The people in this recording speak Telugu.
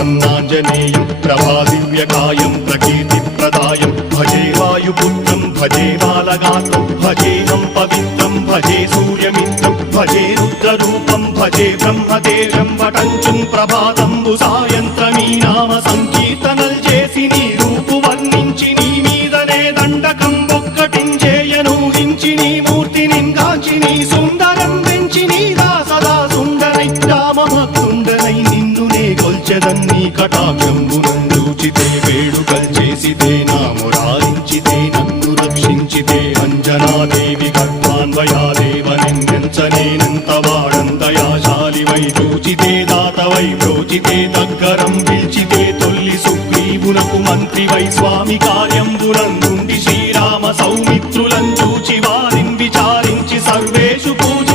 प्रसन्नाञ्जनेयं प्रभादिव्यकायं प्रकीर्तिप्रदायं भजे वायुपुत्रं भजे बालगात्रं भजेऽहं पवित्रं भजे सूर्यमित्रं भजे रुद्ररूपं भजे ब्रह्मदेवं वटञ्चुं प्रभाతంబు సాయంత్రమీ నామ సంకీర్తనల్ చేసి నీ రూపు వర్ణించి నీ మీదనే దండకం ఒక్కటించేయను హించి నీ మూర్తిని గాంచి నీ సుందరం వెంచి నీ దాసదా సుందరై రామభక్తుండనై నిన్నునే కొల్చెదన్ని కటాక్షంబునందూచితే వేడుకల్ చేసితే నా మురారించితే నన్ను రక్షించితే అంజనాదేవి గర్భాన్వయాదేవనెంచనేనంత వాడంతయాశాలివై చూచితే దాతవై ప్రోచితే దగ్గరం పిలిచితే తొల్లి సుగ్రీవునకు మంత్రివై స్వామి కార్యంబునందుండి శ్రీరామ సౌమిత్రులం చూచి వారిని విచారించి సర్వేషు పూజ